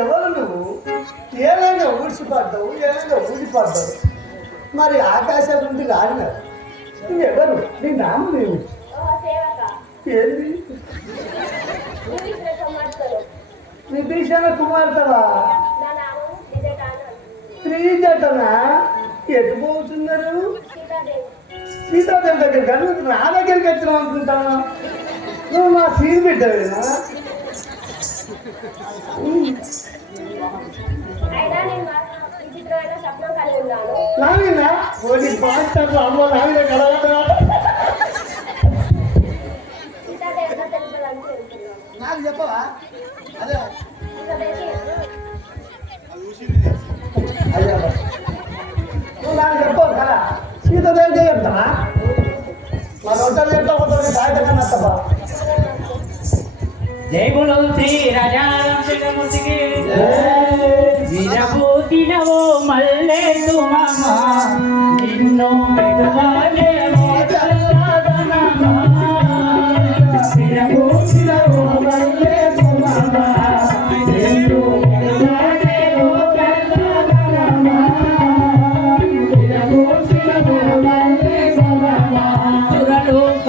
ఎవరు నువ్వు? ఏమైనా ఊడ్చిపడ్డావు, ఏమైనా ఊడిపడ్డావు. మరి ఆకాశం నుండి రాడినారు. నువ్వెవరు? నీ నామం ఏమి? ఏంది? విభీషణ కుమార్తెవా? శ్రీజటనా? ఎటు పోతున్నారు? సీతాదేవి దగ్గర కానీ నా దగ్గరికి వచ్చినావు అనుకుంటాను. నువ్వు మా సీన్ బిడ్డవేనా? నావినా ఓడి పాస్టర్ అమ్మ నావిన కలగడా నాకు చెప్పవా? అదే అదే నువ్వు నాకు చెప్పవు కదా. సీతాదేవి చెప్తావా? మన ఒంటరి చెప్తా పోతుంది కాగిత కన్నా తప్ప. జై బోలో శ్రీ రాజారామచంద్రమూర్తికి విరబోతినవో మల్లె తుమమా నిన్ను విడువలేమో చల్లదనమా విరబోతినవో మల్లె తుమమా నిన్ను విడువలేమో చల్లదనమా విరబోతినవో మల్లె తుమమా సురలోక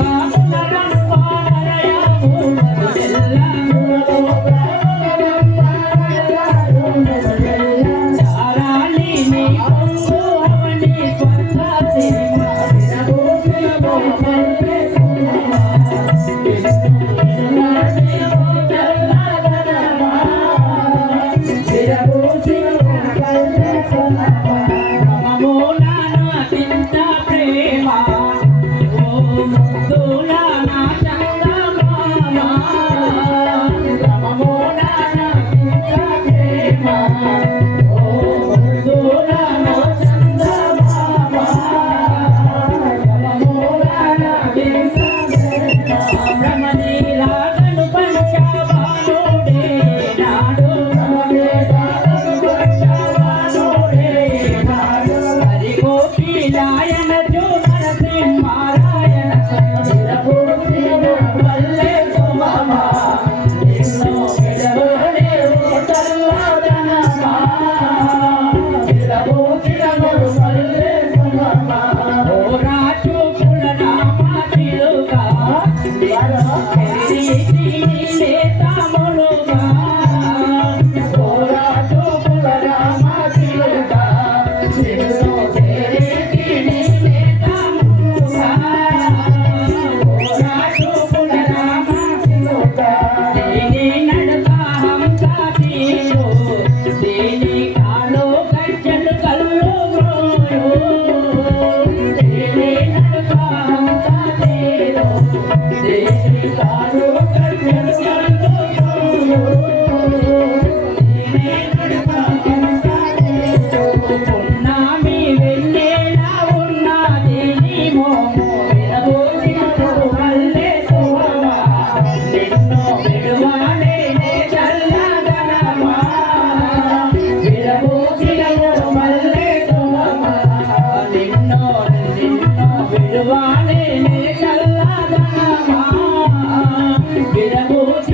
విరబోతినవో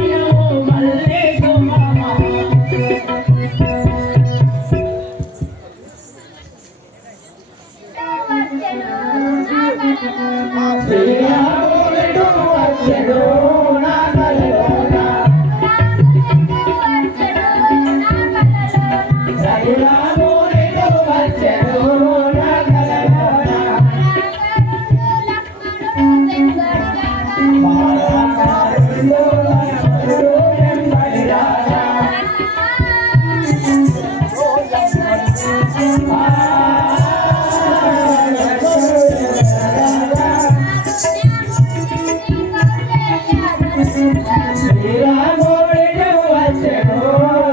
శ్రీరాముడు వచ్చెను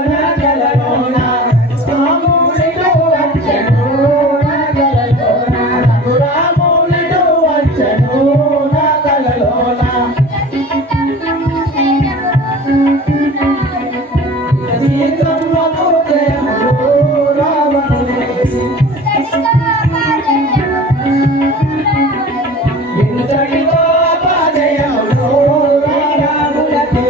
నా కలలోన రాముడు వచ్చెను నా కలలోన రఘురాముడు వచ్చెను నా కలలోన సీతమ్మకు జయములు రావణునికి ఇంతటితో అపజయములు రావణునికి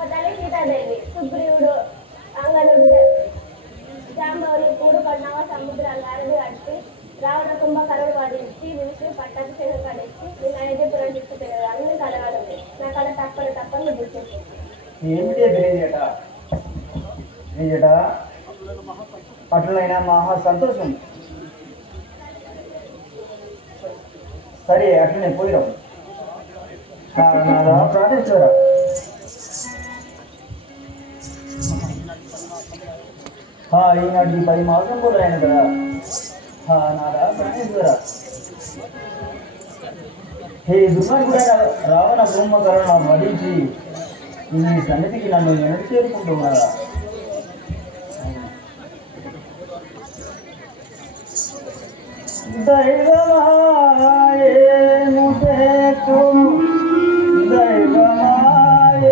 తల్లి సీతాదేవి సుగ్రీవుడు అంగనుడు జాంబవరి కూడు కన్నవ సముద్రాలు అరవి అట్టి రావణ కుంభకరుడు వాడించి విలిసి పట్టకు చెడు కడిచి నేను ఐదుపురం తీసుకుపోయారు అన్ని కలగాలి నా కళ తప్పని గుర్తింపు ఏమిటి తెలియజేట అట్లయినా మహా సంతోషం. సరే అట్లనే పోయిరాం. నాదా ప్రాణేశ్వర ఈనాటికి 10 మాసం కూడా ఆయన కదా. నాదా ప్రాణేశ్వర హే దుర్మార్గుడైన రావణ బ్రహ్మకరణ వధించి ఈ సన్నిధికి నన్ను నేను చేరుకుంటున్నారా? దైవమాయేను చేతు దైవమాయేను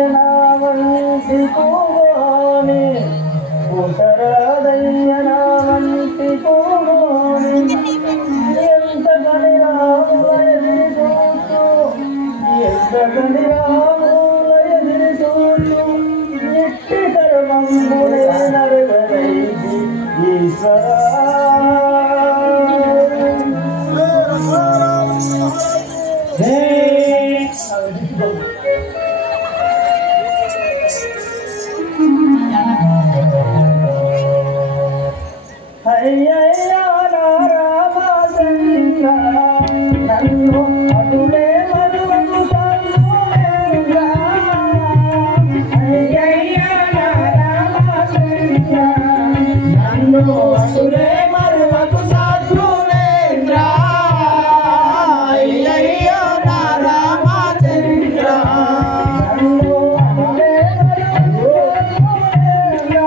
పుట్టరాదయ్యనావంటి పూగోని పుట్టరాదయ్యనావంటి పూగోని ఎంత గణిరాములయది చూచు ఎంత గణిరాములయది చూచు నిత్య కర్మములే నరగరైది ఈశ్వరా అయ్యయ్యా రామచంద్ర నన్ను అటులే మరువకు సాధువేంద్ర అయ్యయ్యా రామచంద్ర నన్ను అటులే మరువకు సాధువేంద్ర అయ్యయ్యా రామచంద్ర నన్ను అటులే మరువకు సాధువేంద్ర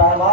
రామా